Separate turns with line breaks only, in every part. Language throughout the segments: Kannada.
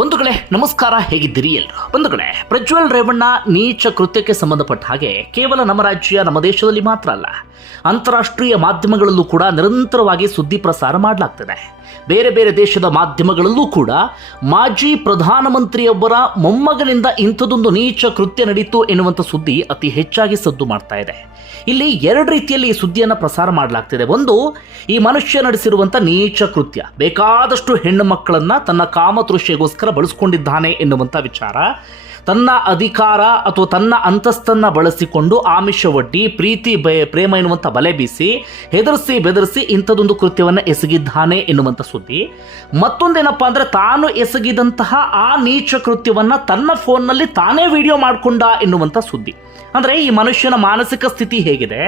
ಬಂಧುಗಳೇ, ನಮಸ್ಕಾರ, ಹೇಗಿದ್ದೀರಿ ಎಲ್ಲರೂ ಬಂಧುಗಳೇ, ಪ್ರಜ್ವಲ್ ರೇವಣ್ಣ ನೀಚ ಕೃತ್ಯಕ್ಕೆ ಸಂಬಂಧಪಟ್ಟ ಹಾಗೆ ಕೇವಲ ನಮ್ಮ ರಾಜ್ಯ, ನಮ್ಮ ದೇಶದಲ್ಲಿ ಮಾತ್ರ ಅಲ್ಲ, ಅಂತಾರಾಷ್ಟ್ರೀಯ ಮಾಧ್ಯಮಗಳಲ್ಲೂ ಕೂಡ ನಿರಂತರವಾಗಿ ಸುದ್ದಿ ಪ್ರಸಾರ ಮಾಡಲಾಗ್ತದೆ. ಬೇರೆ ಬೇರೆ ದೇಶದ ಮಾಧ್ಯಮಗಳಲ್ಲೂ ಕೂಡ ಮಾಜಿ ಪ್ರಧಾನಮಂತ್ರಿಯೊಬ್ಬರ ಮೊಮ್ಮಗನಿಂದ ಇಂಥದೊಂದು ನೀಚ ಕೃತ್ಯ ನಡೀತು ಎನ್ನುವಂಥ ಸುದ್ದಿ ಅತಿ ಹೆಚ್ಚಾಗಿ ಸದ್ದು ಮಾಡ್ತಾ ಇದೆ. ಇಲ್ಲಿ ಎರಡು ರೀತಿಯಲ್ಲಿ ಈ ಸುದ್ದಿಯನ್ನು ಪ್ರಸಾರ ಮಾಡಲಾಗ್ತಿದೆ. ಒಂದು, ಈ ಮನುಷ್ಯ ನಡೆಸಿರುವಂಥ ನೀಚ ಕೃತ್ಯ. ಬೇಕಾದಷ್ಟು ಹೆಣ್ಣು ಮಕ್ಕಳನ್ನು ತನ್ನ ಕಾಮತೃಷ್ಯಗೋಸ್ಕರ ಬಳಸ್ಕೊಂಡಿದ್ದಾನೆ ಎನ್ನುವಂಥ ವಿಚಾರ. ತನ್ನ ಅಧಿಕಾರ ಅಥವಾ ತನ್ನ ಅಂತಸ್ತನ್ನ ಬಳಸಿಕೊಂಡು ಆಮಿಷ ಒಡ್ಡಿ, ಪ್ರೀತಿ ಬಯ ಪ್ರೇಮ ಎನ್ನುವಂಥ ಬಲೆ ಬೀಸಿ, ಹೆದರಿಸಿ ಬೆದರಿಸಿ ಇಂಥದ್ದೊಂದು ಕೃತ್ಯವನ್ನು ಎಸಗಿದ್ದಾನೆ ಎನ್ನುವಂಥ ಸುದ್ದಿ. ಮತ್ತೊಂದೇನಪ್ಪ ಅಂದರೆ ತಾನು ಎಸಗಿದಂತಹ ಆ ನೀಚ ಕೃತ್ಯವನ್ನ ತನ್ನ ಫೋನ್ನಲ್ಲಿ ತಾನೇ ವಿಡಿಯೋ ಮಾಡಿಕೊಂಡ ಎನ್ನುವಂಥ ಸುದ್ದಿ. ಅಂದ್ರೆ ಈ ಮನುಷ್ಯನ ಮಾನಸಿಕ ಸ್ಥಿತಿ ಹೇಗಿದೆ?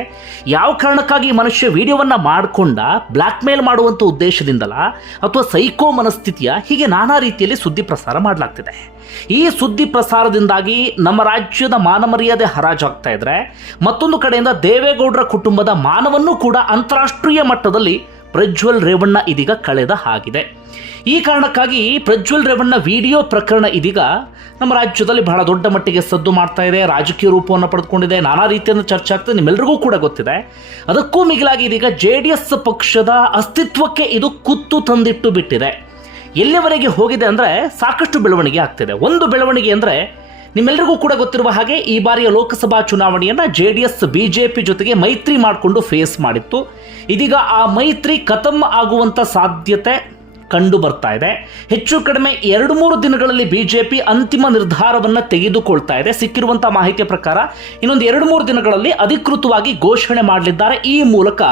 ಯಾವ ಕಾರಣಕ್ಕಾಗಿ ಈ ಮನುಷ್ಯ ವಿಡಿಯೋವನ್ನ ಮಾಡಿಕೊಂಡ ಬ್ಲ್ಯಾಕ್ ಮೇಲ್ ಮಾಡುವಂಥ ಉದ್ದೇಶದಿಂದಲ, ಅಥವಾ ಸೈಕೋ ಮನಸ್ಥಿತಿಯ ಹೀಗೆ ನಾನಾ ರೀತಿಯಲ್ಲಿ ಸುದ್ದಿ ಪ್ರಸಾರ ಮಾಡಲಾಗ್ತಿದೆ. ಈ ಸುದ್ದಿ ಪ್ರಸಾರದಿಂದಾಗಿ ನಮ್ಮ ರಾಜ್ಯದ ಮಾನಮರ್ಯಾದೆ ಹರಾಜಾಗ್ತಾ ಇದ್ರೆ ಮತ್ತೊಂದು ಕಡೆಯಿಂದ ದೇವೇಗೌಡರ ಕುಟುಂಬದ ಮಾನವನ್ನು ಕೂಡ ಅಂತಾರಾಷ್ಟ್ರೀಯ ಮಟ್ಟದಲ್ಲಿ ಪ್ರಜ್ವಲ್ ರೇವಣ್ಣ ಇದೀಗ ಕಳೆದ ಹಾಗಿದೆ. ಈ ಕಾರಣಕ್ಕಾಗಿ ಪ್ರಜ್ವಲ್ ರೇವಣ್ಣ ವಿಡಿಯೋ ಪ್ರಕರಣ ಇದೀಗ ನಮ್ಮ ರಾಜ್ಯದಲ್ಲಿ ಬಹಳ ದೊಡ್ಡ ಮಟ್ಟಿಗೆ ಸದ್ದು ಮಾಡ್ತಾ ಇದೆ, ರಾಜಕೀಯ ರೂಪವನ್ನು ಪಡೆದುಕೊಂಡಿದೆ ನಾನಾ ರೀತಿಯಿಂದ ಚರ್ಚೆ ಆಗ್ತದೆ ನಿಮ್ಮೆಲ್ಲರಿಗೂ ಕೂಡ ಗೊತ್ತಿದೆ. ಅದಕ್ಕೂ ಮಿಗಿಲಾಗಿ ಇದೀಗ ಜೆ ಡಿ ಎಸ್ ಪಕ್ಷದ ಅಸ್ತಿತ್ವಕ್ಕೆ ಇದು ಕುತ್ತು ತಂದಿಟ್ಟು ಬಿಟ್ಟಿದೆ. ಎಲ್ಲಿವರೆಗೆ ಹೋಗಿದೆ ಅಂದರೆ ಸಾಕಷ್ಟು ಬೆಳವಣಿಗೆ ಆಗ್ತಿದೆ. ಒಂದು ಬೆಳವಣಿಗೆ ಅಂದರೆ ನಿಮ್ಮೆಲ್ಲರಿಗೂ ಕೂಡ ಗೊತ್ತಿರುವ ಹಾಗೆ ಈ ಬಾರಿಯ ಲೋಕಸಭಾ ಚುನಾವಣೆಯನ್ನು J D S B J P ಜೊತೆಗೆ ಮೈತ್ರಿ ಮಾಡಿಕೊಂಡು ಫೇಸ್ ಮಾಡಿತ್ತು. ಇದೀಗ ಆ ಮೈತ್ರಿ ಖತಮ್ ಆಗುವಂಥ ಸಾಧ್ಯತೆ ಕಂಡು ಬರ್ತಾ ಇದೆ ಹೆಚ್ಚು ಕಡಿಮೆ ಎರಡು ಮೂರು ದಿನಗಳಲ್ಲಿ ಬಿಜೆಪಿ ಅಂತಿಮ ನಿರ್ಧಾರವನ್ನು ತೆಗೆದುಕೊಳ್ತಾ ಇದೆ. ಸಿಕ್ಕಿರುವಂತಹ ಮಾಹಿತಿಯ ಪ್ರಕಾರ ಇನ್ನೊಂದು ಎರಡು ಮೂರು ದಿನಗಳಲ್ಲಿ ಅಧಿಕೃತವಾಗಿ ಘೋಷಣೆ ಮಾಡಲಿದ್ದಾರೆ. ಈ ಮೂಲಕ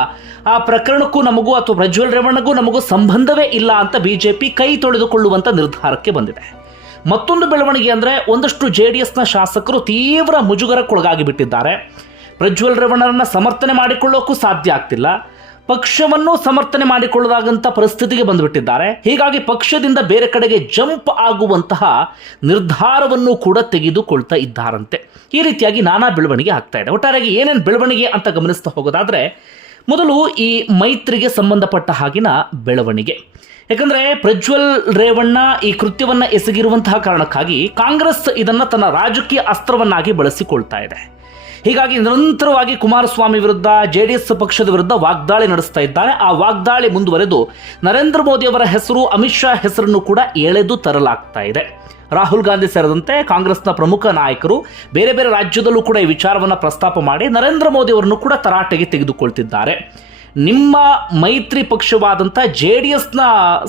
ಆ ಪ್ರಕರಣಕ್ಕೂ ನಮಗೂ ಅಥವಾ ಪ್ರಜ್ವಲ್ ರೇವಣ್ಣಗೂ ನಮಗೂ ಸಂಬಂಧವೇ ಇಲ್ಲ ಅಂತ ಬಿಜೆಪಿ ಕೈ ತೊಳೆದುಕೊಳ್ಳುವಂಥ ನಿರ್ಧಾರಕ್ಕೆ ಬಂದಿದೆ. ಮತ್ತೊಂದು ಬೆಳವಣಿಗೆ ಅಂದರೆ ಒಂದಷ್ಟು ಜೆ ಡಿ ಎಸ್ನ ಶಾಸಕರು ತೀವ್ರ ಮುಜುಗರಕ್ಕೊಳಗಾಗಿ ಬಿಟ್ಟಿದ್ದಾರೆ ಪ್ರಜ್ವಲ್ ರೇವಣ್ಣರನ್ನ ಸಮರ್ಥನೆ ಮಾಡಿಕೊಳ್ಳೋಕ್ಕೂ ಸಾಧ್ಯ ಆಗ್ತಿಲ್ಲ. ಪಕ್ಷವನ್ನು ಸಮರ್ಥನೆ ಮಾಡಿಕೊಳ್ಳದಾಗಂತ ಪರಿಸ್ಥಿತಿಗೆ ಬಂದುಬಿಟ್ಟಿದ್ದಾರೆ. ಹೀಗಾಗಿ ಪಕ್ಷದಿಂದ ಬೇರೆ ಕಡೆಗೆ ಜಂಪ್ ಆಗುವಂತಹ ನಿರ್ಧಾರವನ್ನು ಕೂಡ ತೆಗೆದುಕೊಳ್ತಾ ಇದ್ದಾರಂತೆ. ಈ ರೀತಿಯಾಗಿ ನಾನಾ ಬೆಳವಣಿಗೆ ಆಗ್ತಾ ಇದೆ. ಒಟ್ಟಾರೆಯಾಗಿ ಏನೇನು ಬೆಳವಣಿಗೆ ಅಂತ ಗಮನಿಸ್ತಾ ಹೋಗೋದಾದ್ರೆ, ಮೊದಲು ಈ ಮೈತ್ರಿಗೆ ಸಂಬಂಧಪಟ್ಟ ಹಾಗಿನ ಬೆಳವಣಿಗೆ. ಯಾಕಂದರೆ ಪ್ರಜ್ವಲ್ ರೇವಣ್ಣ ಈ ಕೃತ್ಯವನ್ನು ಎಸಗಿರುವಂತಹ ಕಾರಣಕ್ಕಾಗಿ ಕಾಂಗ್ರೆಸ್ ಇದನ್ನ ತನ್ನ ರಾಜಕೀಯ ಅಸ್ತ್ರವನ್ನಾಗಿ ಬಳಸಿಕೊಳ್ತಾ ಇದೆ. ಹೀಗಾಗಿ ನಿರಂತರವಾಗಿ ಕುಮಾರಸ್ವಾಮಿ ವಿರುದ್ಧ ಜೆ ಡಿ ಎಸ್ ಪಕ್ಷದ ವಿರುದ್ಧ ವಾಗ್ದಾಳಿ ನಡೆಸ್ತಾ ಇದ್ದಾರೆ ಆ ವಾಗ್ದಾಳಿ ಮುಂದುವರೆದು ನರೇಂದ್ರ ಮೋದಿ ಅವರ ಹೆಸರು, ಅಮಿತ್ ಶಾ ಹೆಸರನ್ನು ಕೂಡ ಎಳೆದು ತರಲಾಗ್ತಾ ಇದೆ. ರಾಹುಲ್ ಗಾಂಧಿ ಸೇರಿದಂತೆ ಕಾಂಗ್ರೆಸ್ನ ಪ್ರಮುಖ ನಾಯಕರು ಬೇರೆ ಬೇರೆ ರಾಜ್ಯದಲ್ಲೂ ಕೂಡ ಈ ವಿಚಾರವನ್ನು ಪ್ರಸ್ತಾಪ ಮಾಡಿ ನರೇಂದ್ರ ಮೋದಿ ಅವರನ್ನು ಕೂಡ ತರಾಟೆಗೆ ತೆಗೆದುಕೊಳ್ತಿದ್ದಾರೆ. ನಿಮ್ಮ ಮೈತ್ರಿ ಪಕ್ಷವಾದಂಥ ಜೆ ಡಿ ಎಸ್ನ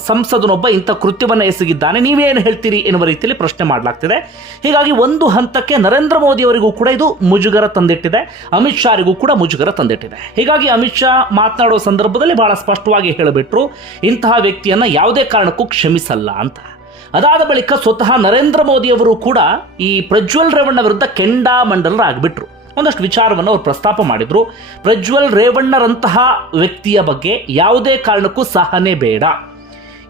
ಸಂಸದನೊಬ್ಬ ಇಂಥ ಕೃತ್ಯವನ್ನು ಎಸಗಿದ್ದಾನೆ, ನೀವೇನು ಹೇಳ್ತೀರಿ ಎನ್ನುವ ರೀತಿಯಲ್ಲಿ ಪ್ರಶ್ನೆ ಮಾಡಲಾಗ್ತಿದೆ. ಹೀಗಾಗಿ ಒಂದು ಹಂತಕ್ಕೆ ನರೇಂದ್ರ ಮೋದಿಯವರಿಗೂ ಕೂಡ ಇದು ಮುಜುಗರ ತಂದಿಟ್ಟಿದೆ, ಅಮಿತ್ ಶಾರಿಗೂ ಕೂಡ ಮುಜುಗರ ತಂದಿಟ್ಟಿದೆ. ಹೀಗಾಗಿ ಅಮಿತ್ ಶಾ ಮಾತನಾಡುವ ಸಂದರ್ಭದಲ್ಲಿ ಬಹಳ ಸ್ಪಷ್ಟವಾಗಿ ಹೇಳಿಬಿಟ್ರು, ಇಂತಹ ವ್ಯಕ್ತಿಯನ್ನು ಯಾವುದೇ ಕಾರಣಕ್ಕೂ ಕ್ಷಮಿಸಲ್ಲ ಅಂತ. ಅದಾದ ಬಳಿಕ ಸ್ವತಃ ನರೇಂದ್ರ ಮೋದಿಯವರು ಕೂಡ ಈ ಪ್ರಜ್ವಲ್ ರೇವಣ್ಣ ವಿರುದ್ಧ ಕೆಂಡಾಮಂಡಲರಾಗ್ಬಿಟ್ರು. ಒಂದಷ್ಟು ವಿಚಾರವನ್ನು ಅವರು ಪ್ರಸ್ತಾಪ ಮಾಡಿದರು. ಪ್ರಜ್ವಲ್ ರೇವಣ್ಣರಂತಹ ವ್ಯಕ್ತಿಯ ಬಗ್ಗೆ ಯಾವುದೇ ಕಾರಣಕ್ಕೂ ಸಹನೆ ಬೇಡ.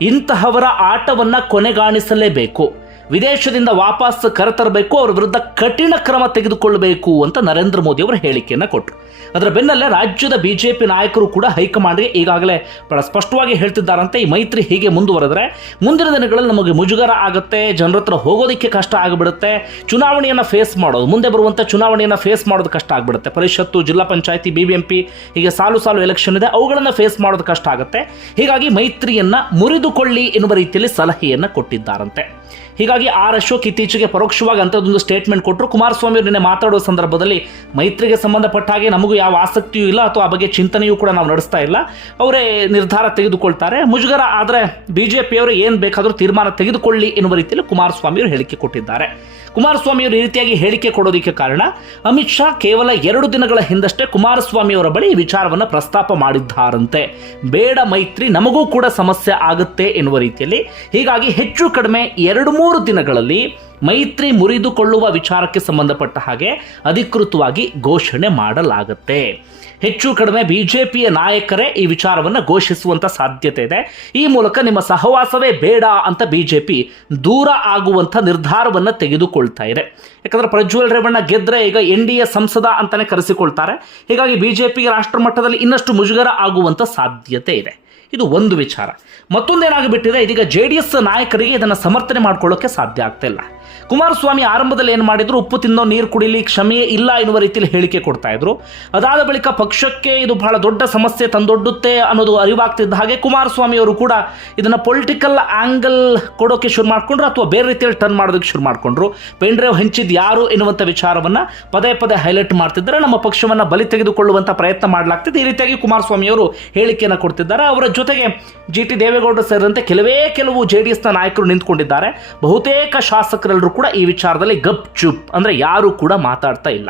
ಇಂತಹವರ ಆಟವನ್ನು ಕೊನೆಗಾಣಿಸಲೇಬೇಕು. ವಿದೇಶದಿಂದ ವಾಪಸ್ ಕರೆತರಬೇಕು, ಅವರ ವಿರುದ್ಧ ಕಠಿಣ ಕ್ರಮ ತೆಗೆದುಕೊಳ್ಳಬೇಕು ಅಂತ ನರೇಂದ್ರ ಮೋದಿ ಅವರು ಹೇಳಿಕೆಯನ್ನು ಕೊಟ್ಟರು ಅದರ ಬೆನ್ನಲ್ಲೇ ರಾಜ್ಯದ ಬಿಜೆಪಿ ನಾಯಕರು ಕೂಡ ಹೈಕಮಾಂಡ್ಗೆ ಈಗಾಗಲೇ ಬಹಳ ಸ್ಪಷ್ಟವಾಗಿ ಹೇಳ್ತಿದ್ದಾರಂತೆ. ಈ ಮೈತ್ರಿ ಹೀಗೆ ಮುಂದುವರೆದ್ರೆ ಮುಂದಿನ ದಿನಗಳಲ್ಲಿ ನಮಗೆ ಮುಜುಗರ ಆಗುತ್ತೆ, ಜನರ ಹತ್ರ ಹೋಗೋದಕ್ಕೆ ಕಷ್ಟ ಆಗಿಬಿಡುತ್ತೆ, ಚುನಾವಣೆಯನ್ನು ಫೇಸ್ ಮಾಡೋದು, ಮುಂದೆ ಬರುವಂಥ ಚುನಾವಣೆಯನ್ನು ಫೇಸ್ ಮಾಡೋದು ಕಷ್ಟ ಆಗಿಬಿಡುತ್ತೆ. ಪರಿಷತ್ತು, ಜಿಲ್ಲಾ ಪಂಚಾಯತಿ ಬಿ ಬಿ ಎಂ ಪಿ ಹೀಗೆ ಸಾಲು ಸಾಲು ಎಲೆಕ್ಷನ್ ಇದೆ, ಅವುಗಳನ್ನು ಫೇಸ್ ಮಾಡೋದು ಕಷ್ಟ ಆಗುತ್ತೆ. ಹೀಗಾಗಿ ಮೈತ್ರಿಯನ್ನು ಮುರಿದುಕೊಳ್ಳಿ ಎನ್ನುವ ರೀತಿಯಲ್ಲಿ ಸಲಹೆಯನ್ನು ಕೊಟ್ಟಿದ್ದಾರಂತೆ. ಹೀಗಾಗಿ ಆರ್ ಅಶೋಕ್ ಇತ್ತೀಚೆಗೆ ಪರೋಕ್ಷವಾಗಿ ಅಂಥದ್ದೊಂದು ಸ್ಟೇಟ್ಮೆಂಟ್ ಕೊಟ್ಟರು ಕುಮಾರಸ್ವಾಮಿ ಅವರು ನಿನ್ನೆ ಮಾತಾಡುವ ಸಂದರ್ಭದಲ್ಲಿ ಮೈತ್ರಿಗೆ ಸಂಬಂಧಪಟ್ಟ ಹಾಗೆ ನಮಗೂ ಯಾವ ಆಸಕ್ತಿಯೂ ಇಲ್ಲ ಅಥವಾ ಆ ಬಗ್ಗೆ ಚಿಂತನೆಯೂ ಕೂಡ ನಾವು ನಡೆಸ್ತಾ ಇಲ್ಲ. ಅವರೇ ನಿರ್ಧಾರ ತೆಗೆದುಕೊಳ್ತಾರೆ. ಮುಜುಗರ, ಆದರೆ ಬಿ ಜೆ ಪಿಯವರು ಏನು ಬೇಕಾದರೂ ತೀರ್ಮಾನ ತೆಗೆದುಕೊಳ್ಳಿ ಎನ್ನುವ ರೀತಿಯಲ್ಲಿ ಕುಮಾರಸ್ವಾಮಿ ಅವರು ಹೇಳಿಕೆ ಕೊಟ್ಟಿದ್ದಾರೆ. ಕುಮಾರಸ್ವಾಮಿ ಅವರು ಈ ರೀತಿಯಾಗಿ ಹೇಳಿಕೆ ಕೊಡೋದಕ್ಕೆ ಕಾರಣ ಅಮಿತ್ ಶಾ ಕೇವಲ ಎರಡು ದಿನಗಳ ಹಿಂದಷ್ಟೇ ಕುಮಾರಸ್ವಾಮಿ ಅವರ ಬಳಿ ಈ ವಿಚಾರವನ್ನು ಪ್ರಸ್ತಾಪ ಮಾಡಿದ್ದಾರಂತೆ. ಬೇಡ ಮೈತ್ರಿ, ನಮಗೂ ಕೂಡ ಸಮಸ್ಯೆ ಆಗುತ್ತೆ ಎನ್ನುವ ರೀತಿಯಲ್ಲಿ. ಹೀಗಾಗಿ ಹೆಚ್ಚು ಕಡಿಮೆ ಎರಡು ಮೂರು ದಿನಗಳಲ್ಲಿ ಮೈತ್ರಿ ಮುರಿದುಕೊಳ್ಳುವ ವಿಚಾರಕ್ಕೆ ಸಂಬಂಧಪಟ್ಟ ಹಾಗೆ ಅಧಿಕೃತವಾಗಿ ಘೋಷಣೆ ಮಾಡಲಾಗುತ್ತೆ. ಹೆಚ್ಚು ಕಡಿಮೆ ಬಿಜೆಪಿಯ ನಾಯಕರೇ ಈ ವಿಚಾರವನ್ನು ಘೋಷಿಸುವಂಥ ಸಾಧ್ಯತೆ ಇದೆ. ಈ ಮೂಲಕ ನಿಮ್ಮ ಸಹವಾಸವೇ ಬೇಡ ಅಂತ ಬಿಜೆಪಿ ದೂರ ಆಗುವಂಥ ನಿರ್ಧಾರವನ್ನು ತೆಗೆದುಕೊಳ್ತಾ ಇದೆ. ಯಾಕಂದರೆ ಪ್ರಜ್ವಲ್ ರೇವಣ್ಣ ಗೆದ್ರೆ ಈಗ ಎನ್ ಡಿ ಎ ಸಂಸದ ಅಂತಲೇ ಕರೆಸಿಕೊಳ್ತಾರೆ. ಹೀಗಾಗಿ ಬಿಜೆಪಿಗೆ ರಾಷ್ಟ್ರ ಮಟ್ಟದಲ್ಲಿ ಇನ್ನಷ್ಟು ಮುಜುಗರ ಆಗುವಂಥ ಸಾಧ್ಯತೆ ಇದೆ. ಇದು ಒಂದು ವಿಚಾರ. ಮತ್ತೊಂದೇನಾಗಿಬಿಟ್ಟಿದೆ, ಇದೀಗ ಜೆ ಡಿ ಎಸ್ ನಾಯಕರಿಗೆ ಇದನ್ನು ಸಮರ್ಥನೆ ಮಾಡ್ಕೊಳ್ಳೋಕೆ ಸಾಧ್ಯ ಆಗ್ತಾ ಇಲ್ಲ ಕುಮಾರಸ್ವಾಮಿ ಆರಂಭದಲ್ಲಿ ಏನು ಮಾಡಿದ್ರು? ಉಪ್ಪು ತಿನ್ನೋ ನೀರು ಕುಡಿಲಿ ಕ್ಷಮೆಯೇ ಇಲ್ಲ ಎನ್ನುವ ರೀತಿಯಲ್ಲಿ ಹೇಳಿಕೆ ಕೊಡ್ತಾ ಇದ್ರು. ಅದಾದ ಬಳಿಕ ಪಕ್ಷಕ್ಕೆ ಇದು ಬಹಳ ದೊಡ್ಡ ಸಮಸ್ಯೆ ತಂದೊಡ್ಡುತ್ತೆ ಅನ್ನೋದು ಅರಿವಾಗ್ತಿದ್ದ ಹಾಗೆ ಕುಮಾರಸ್ವಾಮಿ ಅವರು ಕೂಡ ಇದನ್ನ ಪೊಲಿಟಿಕಲ್ ಆಂಗಲ್ ಕೊಡೋಕೆ ಶುರು ಮಾಡ್ಕೊಂಡ್ರು ಅಥವಾ ಬೇರೆ ರೀತಿಯಲ್ಲಿ ಟರ್ನ್ ಮಾಡೋದಕ್ಕೆ ಶುರು ಮಾಡ್ಕೊಂಡ್ರು. ಪೆನ್ ಡ್ರೈವ್ ಹಂಚಿದ್ ಯಾರು ಎನ್ನುವಂಥ ವಿಚಾರವನ್ನ ಪದೇ ಪದೇ ಹೈಲೈಟ್ ಮಾಡ್ತಿದ್ದಾರೆ. ನಮ್ಮ ಪಕ್ಷವನ್ನ ಬಲಿ ತೆಗೆದುಕೊಳ್ಳುವಂತ ಪ್ರಯತ್ನ ಮಾಡಲಾಗ್ತಿದೆ. ಈ ರೀತಿಯಾಗಿ ಕುಮಾರಸ್ವಾಮಿ ಅವರು ಹೇಳಿಕೆಯನ್ನು ಕೊಡ್ತಿದ್ದಾರೆ. ಅವರ ಜೊತೆಗೆ ಜಿ ಟಿ ದೇವೇಗೌಡರು ಸೇರಿದಂತೆ ಕೆಲವೇ ಕೆಲವು ಜೆ ಡಿ ನಾಯಕರು ನಿಂತ್ಕೊಂಡಿದ್ದಾರೆ. ಬಹುತೇಕ ಶಾಸಕರೆಲ್ಲರೂ ಕೂಡ ಈ ವಿಚಾರದಲ್ಲಿ ಗಪ್ ಚುಪ್ ಅಂದರೆ ಯಾರು ಕೂಡ ಮಾತಾಡ್ತಾ ಇಲ್ಲ.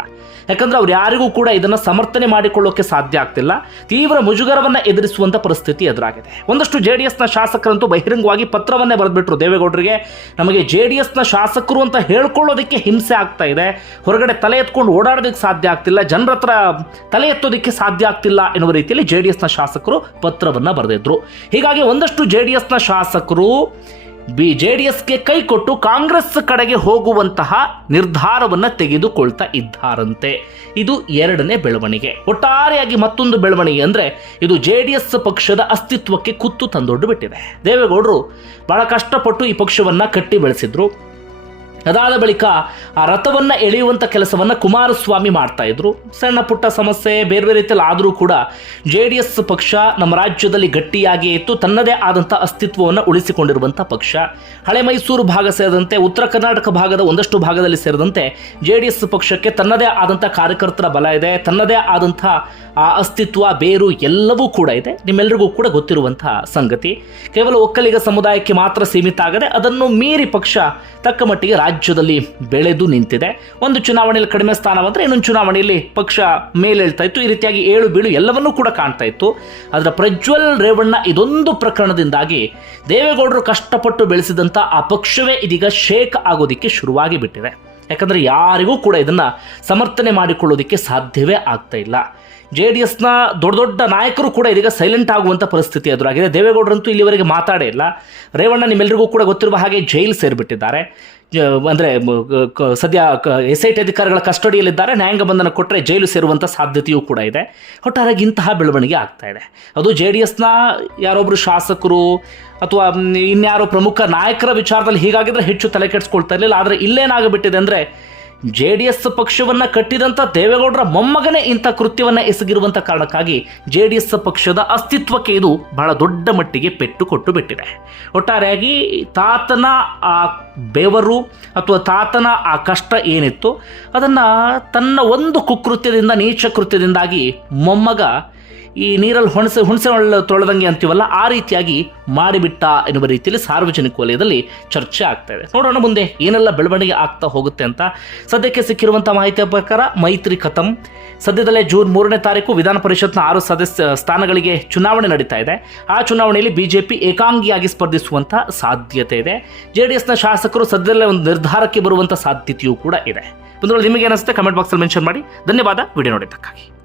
ಯಾಕಂದರೆ ಅವ್ರು ಯಾರಿಗೂ ಕೂಡ ಇದನ್ನು ಸಮರ್ಥನೆ ಮಾಡಿಕೊಳ್ಳೋಕೆ ಸಾಧ್ಯ ಆಗ್ತಿಲ್ಲ. ತೀವ್ರ ಮುಜುಗರವನ್ನು ಎದುರಿಸುವಂಥ ಪರಿಸ್ಥಿತಿ ಎದುರಾಗಿದೆ. ಒಂದಷ್ಟು ಜೆ ಡಿ ಎಸ್ನ ಶಾಸಕರಂತೂ ಬಹಿರಂಗವಾಗಿ ಪತ್ರವನ್ನೇ ಬರೆದ್ಬಿಟ್ರು ದೇವೇಗೌಡರಿಗೆ. ನಮಗೆ ಜೆ ಡಿ ಎಸ್ನ ಶಾಸಕರು ಅಂತ ಹೇಳ್ಕೊಳ್ಳೋದಕ್ಕೆ ಹಿಂಸೆ ಆಗ್ತಾ ಇದೆ. ಹೊರಗಡೆ ತಲೆ ಎತ್ಕೊಂಡು ಓಡಾಡೋದಕ್ಕೆ ಸಾಧ್ಯ ಆಗ್ತಿಲ್ಲ. ಜನರ ಹತ್ರ ತಲೆ ಎತ್ತೋದಕ್ಕೆ ಸಾಧ್ಯ ಆಗ್ತಿಲ್ಲ ಎನ್ನುವ ರೀತಿಯಲ್ಲಿ ಜೆ ಡಿ ಎಸ್ನ ಶಾಸಕರು ಪತ್ರವನ್ನು ಬರೆದಿದ್ರು. ಹೀಗಾಗಿ ಒಂದಷ್ಟು ಜೆ ಡಿ ಎಸ್ನ ಶಾಸಕರು ಬಿ ಜೆ ಡಿ ಎಸ್ಗೆ ಕೈ ಕೊಟ್ಟು ಕಾಂಗ್ರೆಸ್ ಕಡೆಗೆ ಹೋಗುವಂತಹ ನಿರ್ಧಾರವನ್ನ ತೆಗೆದುಕೊಳ್ತಾ ಇದ್ದಾರಂತೆ. ಇದು ಎರಡನೇ ಬೆಳವಣಿಗೆ. ಒಟ್ಟಾರೆಯಾಗಿ ಮತ್ತೊಂದು ಬೆಳವಣಿಗೆ ಅಂದ್ರೆ ಇದು ಜೆ ಡಿ ಎಸ್ ಪಕ್ಷದ ಅಸ್ತಿತ್ವಕ್ಕೆ ಕುತ್ತು ತಂದೊಡ್ಡು ಬಿಟ್ಟಿದೆ. ದೇವೇಗೌಡರು ಬಹಳ ಕಷ್ಟಪಟ್ಟು ಈ ಪಕ್ಷವನ್ನ ಕಟ್ಟಿ ಬೆಳೆಸಿದ್ರು ಅದಾದ ಬಳಿಕ ಆ ರಥವನ್ನು ಎಳೆಯುವಂಥ ಕೆಲಸವನ್ನು ಕುಮಾರಸ್ವಾಮಿ ಮಾಡ್ತಾ ಇದ್ರು. ಸಣ್ಣ ಪುಟ್ಟ ಸಮಸ್ಯೆ, ಬೇರೆ ಬೇರೆ ರೀತಿಯಲ್ಲಿ ಆದರೂ ಕೂಡ ಜೆ ಡಿ ಎಸ್ ಪಕ್ಷ ನಮ್ಮ ರಾಜ್ಯದಲ್ಲಿ ಗಟ್ಟಿಯಾಗಿಯೇ ಇತ್ತು. ತನ್ನದೇ ಆದಂಥ ಅಸ್ತಿತ್ವವನ್ನು ಉಳಿಸಿಕೊಂಡಿರುವಂಥ ಪಕ್ಷ. ಹಳೆ ಮೈಸೂರು ಭಾಗ ಸೇರಿದಂತೆ ಉತ್ತರ ಕರ್ನಾಟಕ ಭಾಗದ ಒಂದಷ್ಟು ಭಾಗದಲ್ಲಿ ಸೇರಿದಂತೆ ಜೆ ಡಿ ಎಸ್ ಪಕ್ಷಕ್ಕೆ ತನ್ನದೇ ಆದಂಥ ಕಾರ್ಯಕರ್ತರ ಬಲ ಇದೆ. ತನ್ನದೇ ಆದಂಥ ಆ ಅಸ್ತಿತ್ವ, ಬೇರು ಎಲ್ಲವೂ ಕೂಡ ಇದೆ. ನಿಮ್ಮೆಲ್ಲರಿಗೂ ಕೂಡ ಗೊತ್ತಿರುವಂತಹ ಸಂಗತಿ. ಕೇವಲ ಒಕ್ಕಲಿಗ ಸಮುದಾಯಕ್ಕೆ ಮಾತ್ರ ಸೀಮಿತ ಆಗದೆ ಅದನ್ನು ಮೀರಿ ಪಕ್ಷ ತಕ್ಕ ಮಟ್ಟಿಗೆ ರಾಜ್ಯದಲ್ಲಿ ಬೆಳೆದು ನಿಂತಿದೆ. ಒಂದು ಚುನಾವಣೆಯಲ್ಲಿ ಕಡಿಮೆ ಸ್ಥಾನ ಬಂದರೆ ಇನ್ನೊಂದು ಚುನಾವಣೆಯಲ್ಲಿ ಪಕ್ಷ ಮೇಲೇಳ್ತಾ ಇತ್ತು. ಈ ರೀತಿಯಾಗಿ ಏಳು ಬೀಳು ಎಲ್ಲವನ್ನೂ ಕೂಡ ಕಾಣ್ತಾ ಇತ್ತು. ಅದರ ಪ್ರಜ್ವಲ್ ರೇವಣ್ಣ ಇದೊಂದು ಪ್ರಕರಣದಿಂದಾಗಿ ದೇವೇಗೌಡರು ಕಷ್ಟಪಟ್ಟು ಬೆಳೆಸಿದಂಥ ಆ ಪಕ್ಷವೇ ಇದೀಗ ಶೇಕ್ ಆಗೋದಿಕ್ಕೆ ಶುರುವಾಗಿ ಬಿಟ್ಟಿದೆ. ಯಾಕಂದರೆ ಯಾರಿಗೂ ಕೂಡ ಇದನ್ನು ಸಮರ್ಥನೆ ಮಾಡಿಕೊಳ್ಳೋದಕ್ಕೆ ಸಾಧ್ಯವೇ ಆಗ್ತಾ ಇಲ್ಲ. ಜೆ ಡಿ ಎಸ್ನ ದೊಡ್ಡ ದೊಡ್ಡ ನಾಯಕರು ಕೂಡ ಇದೀಗ ಸೈಲೆಂಟ್ ಆಗುವಂಥ ಪರಿಸ್ಥಿತಿ ಎದುರಾಗಿದೆ. ದೇವೇಗೌಡರಂತೂ ಇಲ್ಲಿವರೆಗೆ ಮಾತಾಡೇ ಇಲ್ಲ. ರೇವಣ್ಣ ನಿಮ್ಮೆಲ್ಲರಿಗೂ ಕೂಡ ಗೊತ್ತಿರುವ ಹಾಗೆ ಜೈಲು ಸೇರಿಬಿಟ್ಟಿದ್ದಾರೆ. ಅಂದರೆ ಸದ್ಯ ಎಸ್ ಐ ಟಿ ಅಧಿಕಾರಿಗಳ ಕಸ್ಟಡಿಯಲ್ಲಿದ್ದಾರೆ. ನ್ಯಾಯಾಂಗ ಬಂಧನ ಕೊಟ್ಟರೆ ಜೈಲು ಸೇರುವಂಥ ಸಾಧ್ಯತೆಯೂ ಕೂಡ ಇದೆ. ಒಟ್ಟಾರೆಯಾಗಿ ಇಂತಹ ಬೆಳವಣಿಗೆ ಆಗ್ತಾ ಇದೆ. ಅದು ಜೆ ಡಿ ಎಸ್ನ ಯಾರೊಬ್ಬರು ಶಾಸಕರು ಅಥವಾ ಇನ್ಯಾರೋ ಪ್ರಮುಖ ನಾಯಕರ ವಿಚಾರದಲ್ಲಿ ಹೀಗಾಗಿದ್ರೆ ಹೆಚ್ಚು ತಲೆ ಕೆಡಿಸ್ಕೊಳ್ತಾ ಇರಲಿಲ್ಲ. ಆದರೆ ಇಲ್ಲೇನಾಗಬಿಟ್ಟಿದೆ ಅಂದರೆ ಜೆ ಡಿ ಎಸ್ ಪಕ್ಷವನ್ನ ಕಟ್ಟಿದಂತ ದೇವೇಗೌಡರ ಮೊಮ್ಮಗನೇ ಇಂಥ ಕೃತ್ಯವನ್ನ ಎಸಗಿರುವಂತ ಕಾರಣಕ್ಕಾಗಿ ಜೆ ಡಿ ಎಸ್ ಪಕ್ಷದ ಅಸ್ತಿತ್ವಕ್ಕೆ ಇದು ಬಹಳ ದೊಡ್ಡ ಮಟ್ಟಿಗೆ ಪೆಟ್ಟು ಕೊಟ್ಟು ಬಿಟ್ಟಿದೆ. ಒಟ್ಟಾರೆಯಾಗಿ ತಾತನ ಆ ಬೆವರು ಅಥವಾ ತಾತನ ಆ ಕಷ್ಟ ಏನಿತ್ತು ಅದನ್ನು ತನ್ನ ಒಂದು ಕುಕೃತ್ಯದಿಂದ ನೀಚ ಕೃತ್ಯದಿಂದಾಗಿ ಮೊಮ್ಮಗ ಈ ನೀರಲ್ಲಿ ಹುಣಸೆ ಹುಣಸೆ ತೊಳೆದಂಗೆ ಅಂತೀವಲ್ಲ, ಆ ರೀತಿಯಾಗಿ ಮಾಡಿಬಿಟ್ಟ ಎನ್ನುವ ರೀತಿಯಲ್ಲಿ ಸಾರ್ವಜನಿಕ ವಲಯದಲ್ಲಿ ಚರ್ಚೆ ಆಗ್ತಾ ಇದೆ. ನೋಡೋಣ ಮುಂದೆ ಏನೆಲ್ಲ ಬೆಳವಣಿಗೆ ಆಗ್ತಾ ಹೋಗುತ್ತೆ ಅಂತ. ಸದ್ಯಕ್ಕೆ ಸಿಕ್ಕಿರುವಂಥ ಮಾಹಿತಿಯ ಪ್ರಕಾರ ಮೈತ್ರಿ ಖತಮ್ ಸದ್ಯದಲ್ಲೇ ಜೂನ್ ಮೂರನೇ ತಾರೀಕು ವಿಧಾನ ಪರಿಷತ್ನ ಆರು ಸದಸ್ಯ ಸ್ಥಾನಗಳಿಗೆ ಚುನಾವಣೆ ನಡೀತಾ ಇದೆ. ಆ ಚುನಾವಣೆಯಲ್ಲಿ ಬಿಜೆಪಿ ಏಕಾಂಗಿಯಾಗಿ ಸ್ಪರ್ಧಿಸುವಂಥ ಸಾಧ್ಯತೆ ಇದೆ. ಜೆ ಡಿ ಎಸ್ನ ಶಾಸಕರು ಸದ್ಯದಲ್ಲೇ ಒಂದು ನಿರ್ಧಾರಕ್ಕೆ ಬರುವಂಥ ಸಾಧ್ಯತೆಯೂ ಕೂಡ ಇದೆ. ಒಂದು ನಿಮಗೆ ಏನಿಸುತ್ತೆ? ಕಮೆಂಟ್ ಬಾಕ್ಸಲ್ಲಿ ಮೆನ್ಷನ್ ಮಾಡಿ. ಧನ್ಯವಾದ. ವಿಡಿಯೋ ನೋಡಿದ್ದಕ್ಕಾಗಿ.